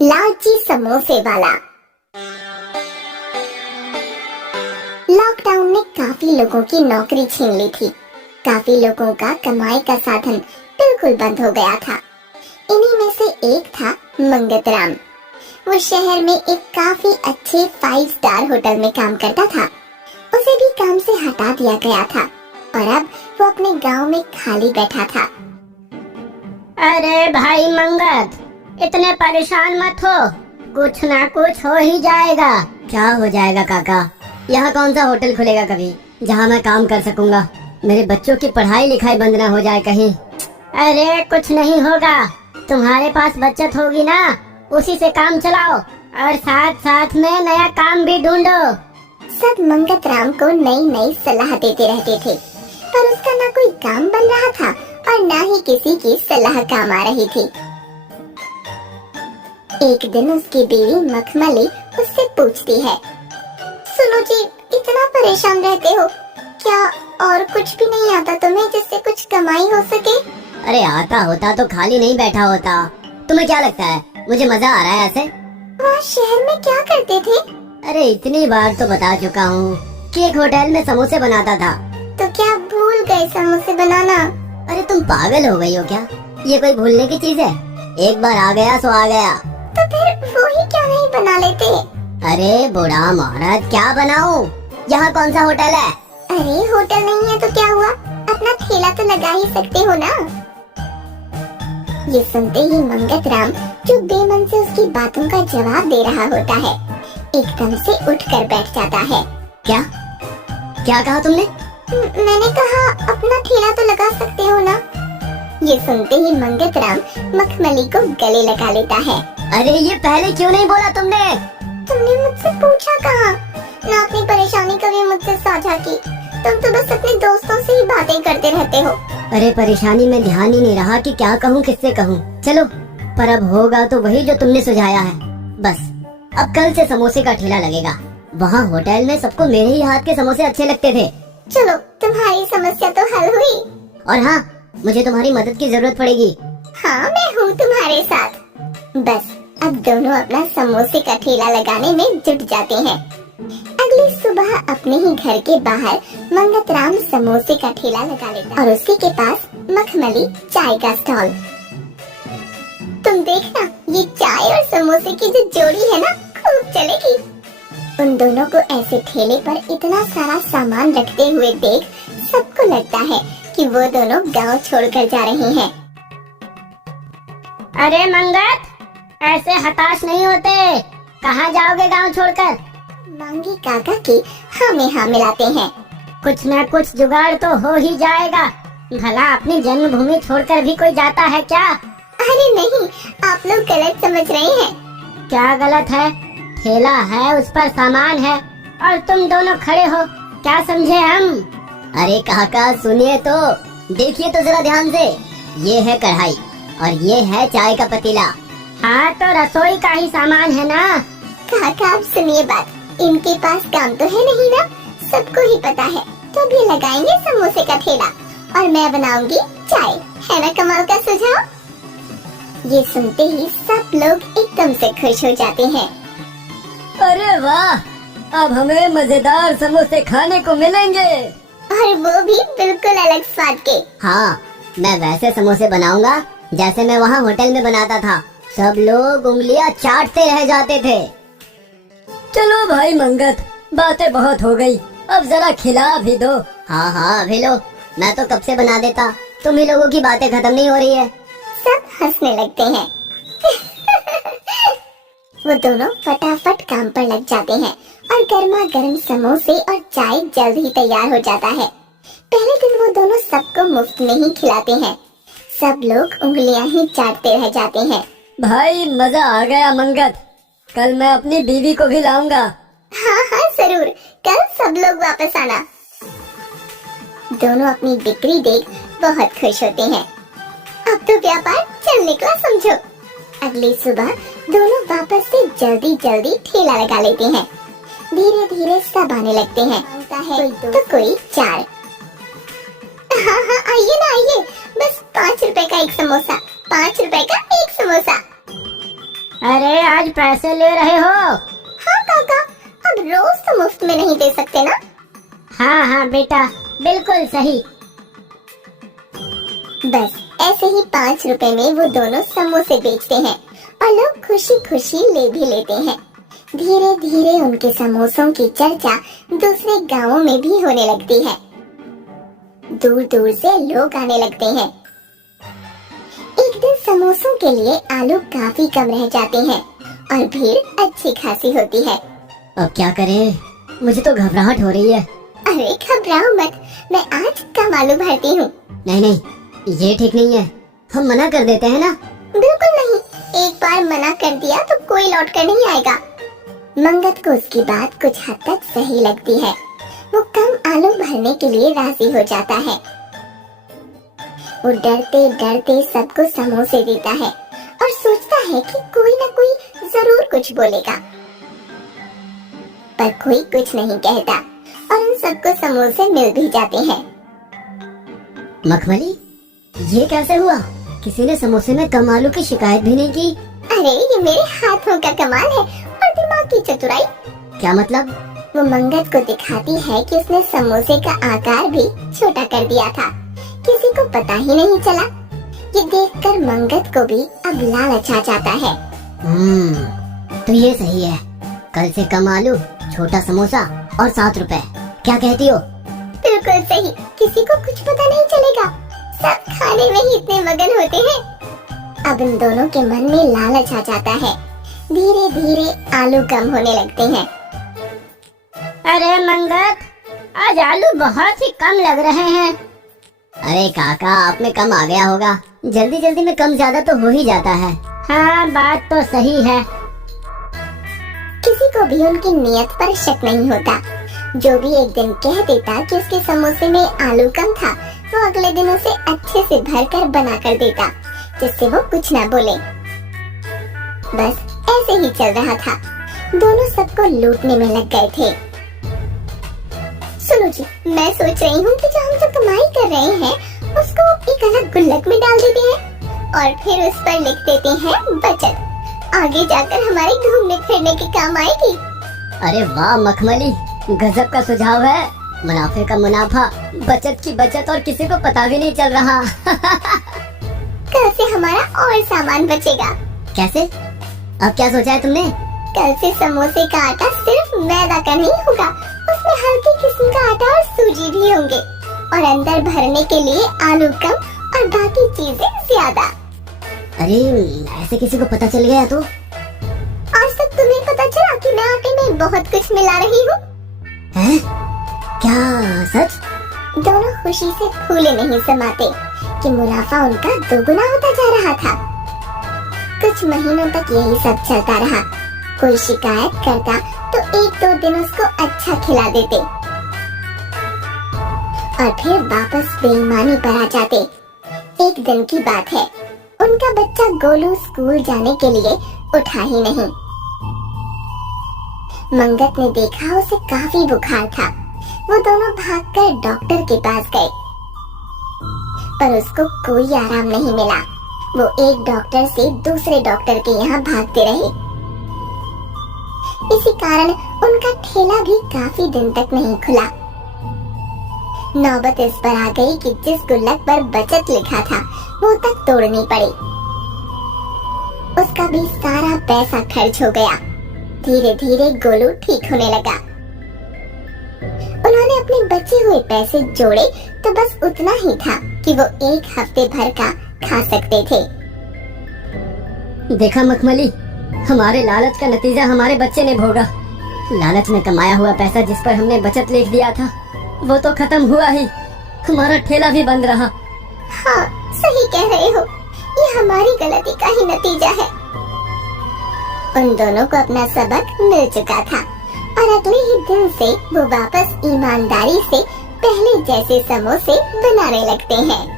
लालची समोसे वाला। लॉकडाउन ने काफी लोगों की नौकरी छीन ली थी। काफी लोगों का कमाई का साधन बिल्कुल बंद हो गया था। इन्हीं में से एक था मंगत राम। वो शहर में एक काफी अच्छे 5 स्टार होटल में काम करता था। उसे भी काम से हटा दिया गया था और अब वो अपने गांव में खाली बैठा था। अरे भाई मंगत, इतने परेशान मत हो, कुछ ना कुछ हो ही जाएगा। क्या हो जाएगा काका? यहाँ कौन सा होटल खुलेगा कभी जहाँ मैं काम कर सकूंगा? मेरे बच्चों की पढ़ाई लिखाई बंद ना हो जाए कहीं। अरे कुछ नहीं होगा, तुम्हारे पास बचत होगी ना, उसी से काम चलाओ और साथ साथ में नया काम भी ढूंढो। सब मंगत राम को नई नई सलाह देते रहते थे, पर उसका ना कोई काम बन रहा था और ना ही किसी की सलाह काम आ रही थी। एक दिन उसकी बीवी मखमली उससे पूछती है, सुनो जी, इतना परेशान रहते हो, क्या और कुछ भी नहीं आता तुम्हें जिससे कुछ कमाई हो सके? अरे आता होता तो खाली नहीं बैठा होता। तुम्हें क्या लगता है मुझे मजा आ रहा है ऐसे? वहाँ शहर में क्या करते थे? अरे इतनी बार तो बता चुका हूँ कि एक होटल में समोसे बनाता था। तो क्या भूल गए समोसे बनाना? अरे तुम पागल हो गई हो क्या? ये कोई भूलने की चीज है? एक बार आ गया सो आ गया। तो फिर वो ही क्यों नहीं बना लेते? अरे बूढ़ा महाराज, क्या बनाऊं? यहाँ कौन सा होटल है? अरे होटल नहीं है तो क्या हुआ, अपना ठेला तो लगा ही सकते हो ना। ये सुनते ही मंगत राम, जो बेमन से उसकी बातों का जवाब दे रहा होता है, एकदम से उठकर बैठ जाता है। क्या क्या कहा तुमने? मैंने कहा अपना ठेला तो लगा सकते हो ना। ये सुनते ही मंगत राम मखमली को गले लगा लेता है। अरे ये पहले क्यों नहीं बोला तुमने? तुमने मुझसे पूछा कहाँ, ना अपनी परेशानी कभी मुझसे साझा की। तुम तो बस अपने दोस्तों से ही बातें करते रहते हो। अरे परेशानी में ध्यान ही नहीं रहा कि क्या कहूँ किससे कहूँ। चलो, पर अब होगा तो वही जो तुमने सुझाया है। बस अब कल से समोसे का ठेला लगेगा। वहाँ होटल में सबको मेरे ही हाथ के समोसे अच्छे लगते थे। चलो, तुम्हारी समस्या तो हल हुई। और हाँ, मुझे तुम्हारी मदद की जरूरत पड़ेगी। हाँ, मैं हूँ तुम्हारे साथ। बस अब दोनों अपना समोसे का ठेला लगाने में जुट जाते हैं। अगली सुबह अपने ही घर के बाहर मंगत राम समोसे का ठेला लगा लेता और उसी के पास मखमली चाय का स्टॉल। तुम देखना, ये चाय और समोसे की जो जोड़ी है ना, खूब चलेगी। उन दोनों को ऐसे ठेले पर इतना सारा सामान रखते हुए देख सबको लगता है कि वो दोनों गांव छोड़कर जा रहे हैं। अरे मंगत, ऐसे हताश नहीं होते। कहाँ जाओगे गांव छोड़कर? मांगी काका की हाँ में हाँ मिलाते हैं। कुछ न कुछ जुगाड़ तो हो ही जाएगा। भला अपनी जन्मभूमि छोड़कर भी कोई जाता है क्या? अरे नहीं, आप लोग गलत समझ रहे हैं। क्या गलत है? ठेला है, उस पर सामान है और तुम दोनों खड़े हो, क्या समझे हम? अरे काका सुनिए तो, देखिए तो जरा ध्यान से। ये है कढ़ाई और ये है चाय का पतीला। हाँ तो रसोई का ही सामान है ना। काका आप सुनिए बात, इनके पास काम तो है नहीं ना, सबको ही पता है। तो भी लगाएंगे समोसे का ठेला और मैं बनाऊंगी चाय, है ना कमाल का सुझाव? ये सुनते ही सब लोग एकदम से खुश हो जाते हैं। अरे वाह, अब हमें मजेदार समोसे खाने को मिलेंगे। और वो भी बिल्कुल अलग स्वाद के। हाँ, मैं वैसे समोसे बनाऊंगा जैसे मैं वहाँ होटल में बनाता था। सब लोग उंगलियां चाटते रह जाते थे। चलो भाई मंगत, बातें बहुत हो गई, अब जरा खिला भी दो। हाँ हाँ अभी लो, मैं तो कब से बना देता, तुम ही लोगों की बातें खत्म नहीं हो रही है। सब हंसने लगते हैं। वो दोनों फटाफट काम पर लग जाते हैं और गर्मा गर्म समोसे और चाय जल्द ही तैयार हो जाता है। पहले दिन वो दोनों सबको मुफ्त में ही खिलाते हैं। सब लोग उंगलियां ही चाटते रह जाते हैं। भाई मजा आ गया मंगत, कल मैं अपनी बीवी को भी लाऊंगा। हाँ हाँ जरूर, कल सब लोग वापस आना। दोनों अपनी बिक्री देख बहुत खुश होते हैं। अब तो व्यापार चलने को समझो। अगली सुबह दोनों वापस से जल्दी जल्दी ठेला लगा लेते हैं। धीरे धीरे सब आने लगते हैं। कोई तो कोई 4। हाँ हाँ आइए ना आइए, बस 5 रुपए का एक समोसा, 5 रुपए का एक समोसा। अरे आज पैसे ले रहे हो? हाँ काका, अब रोज तो मुफ्त में नहीं दे सकते ना। हाँ हाँ बेटा, बिल्कुल सही। बस ऐसे ही 5 रुपए में वो दोनों समोसे बेचते हैं और लोग खुशी खुशी ले भी लेते हैं। धीरे धीरे उनके समोसों की चर्चा दूसरे गांवों में भी होने लगती है। दूर दूर से लोग आने लगते हैं। एक दिन समोसों के लिए आलू काफी कम रह जाते हैं और भीड़ अच्छी खासी होती है। अब क्या करें, मुझे तो घबराहट हो रही है। अरे घबराओ मत, मैं आज कम आलू भरती हूँ। नहीं नहीं, ये ठीक नहीं है, हम मना कर देते हैं ना। बिल्कुल नहीं, एक बार मना कर दिया तो कोई लौट कर नहीं आएगा। मंगत को उसकी बात कुछ हद तक सही लगती है। वो कम आलू भरने के लिए राजी हो जाता है। वो डरते डरते सबको समोसे देता है और सोचता है कि कोई ना कोई जरूर कुछ बोलेगा, पर कोई कुछ नहीं कहता और उन सबको समोसे मिल भी जाते हैं। मखमली, ये कैसे हुआ? किसी ने समोसे में कम आलू की शिकायत भी नहीं की। अरे ये मेरे हाथों का कमाल है और दिमाग की चतुराई। क्या मतलब? वो मंगत को दिखाती है कि उसने समोसे का आकार भी छोटा कर दिया था। किसी को पता ही नहीं चला। ये देखकर मंगत को भी अब लालच आ जाता है। तो ये सही है, कल से कम आलू, छोटा समोसा और 7 रुपए। क्या कहती हो? बिल्कुल सही, किसी को कुछ पता नहीं चलेगा। सब खाने में ही इतने मगन होते हैं। अब इन दोनों के मन में लालच आ जाता है। धीरे धीरे आलू कम होने लगते हैं। अरे मंगत, आज आलू बहुत ही कम लग रहे हैं। अरे काका, आप में कम आ गया होगा। जल्दी जल्दी में कम ज्यादा तो हो ही जाता है। हाँ, बात तो सही है। किसी को भी उनकी नियत पर शक नहीं होता। जो भी एक दिन कह देता कि उसके समोसे में आलू कम था, वो अगले दिन उसे अच्छे से भरकर बना कर देता, जिससे वो कुछ ना बोले। बस ऐसे ही चल रहा था। दोनों सबको लूटने में लग गए थे। सुनो जी, मैं सोच रही हूँ कि जो हम सब कमाई कर रहे हैं उसको एक अलग गुल्लक में डाल देते हैं और फिर उस पर लिख देते हैं बचत। आगे जाकर हमारे घूमने फिरने के काम आएगी। अरे वाह मखमली, गजब का सुझाव है। मुनाफे का मुनाफा, बचत की बचत और किसी को पता भी नहीं चल रहा। कल से हमारा और सामान बचेगा। कैसे? अब क्या सोचा है तुमने? कल से समोसे का आटा सिर्फ मैदा का नहीं होगा, उसमें हल्की किस्म का आटा और सूजी भी होंगे और अंदर भरने के लिए आलू कम और बाकी चीजें ज्यादा। अरे ऐसे किसी को पता चल गया तो? आज तक तुम्हें पता चला कि मैं आटे में बहुत कुछ मिला रही हूँ। हैं? क्या सच? दोनों खुशी से फूले नहीं समाते कि मुनाफा उनका दोगुना होता जा रहा था। कुछ महीनों तक यही सब चलता रहा। कोई शिकायत करता तो 1-2 दिन उसको अच्छा खिला देते और फिर वापस बेईमानी पर आ जाते। एक दिन की बात है, उनका बच्चा गोलू स्कूल जाने के लिए उठा ही नहीं। मंगत ने देखा उसे काफी बुखार था। वो दोनों भागकर डॉक्टर के पास गए, पर उसको कोई आराम नहीं मिला। वो एक डॉक्टर से दूसरे डॉक्टर के यहाँ भागते रहे। इसी कारण उनका ठेला भी काफी दिन तक नहीं खुला। नौबत इस पर आ गई कि जिस गुल्लक पर बचत लिखा था वो तक तोड़नी पड़ी। उसका भी सारा पैसा खर्च हो गया। धीरे धीरे गोलू ठीक होने लगा। उन्होंने अपने बचे हुए पैसे जोड़े तो बस उतना ही था कि वो 1 हफ्ते भर का खा सकते थे। देखा मखमली, हमारे लालच का नतीजा हमारे बच्चे ने भोगा। लालच में कमाया हुआ पैसा जिस पर हमने बचत लिख दिया था वो तो खत्म हुआ ही, हमारा ठेला भी बंद रहा। हाँ, सही कह रहे हो, ये हमारी गलती का ही नतीजा है। उन दोनों को अपना सबक मिल चुका था और अगले ही दिन से वो वापस ईमानदारी से पहले जैसे समोसे बनाने लगते हैं।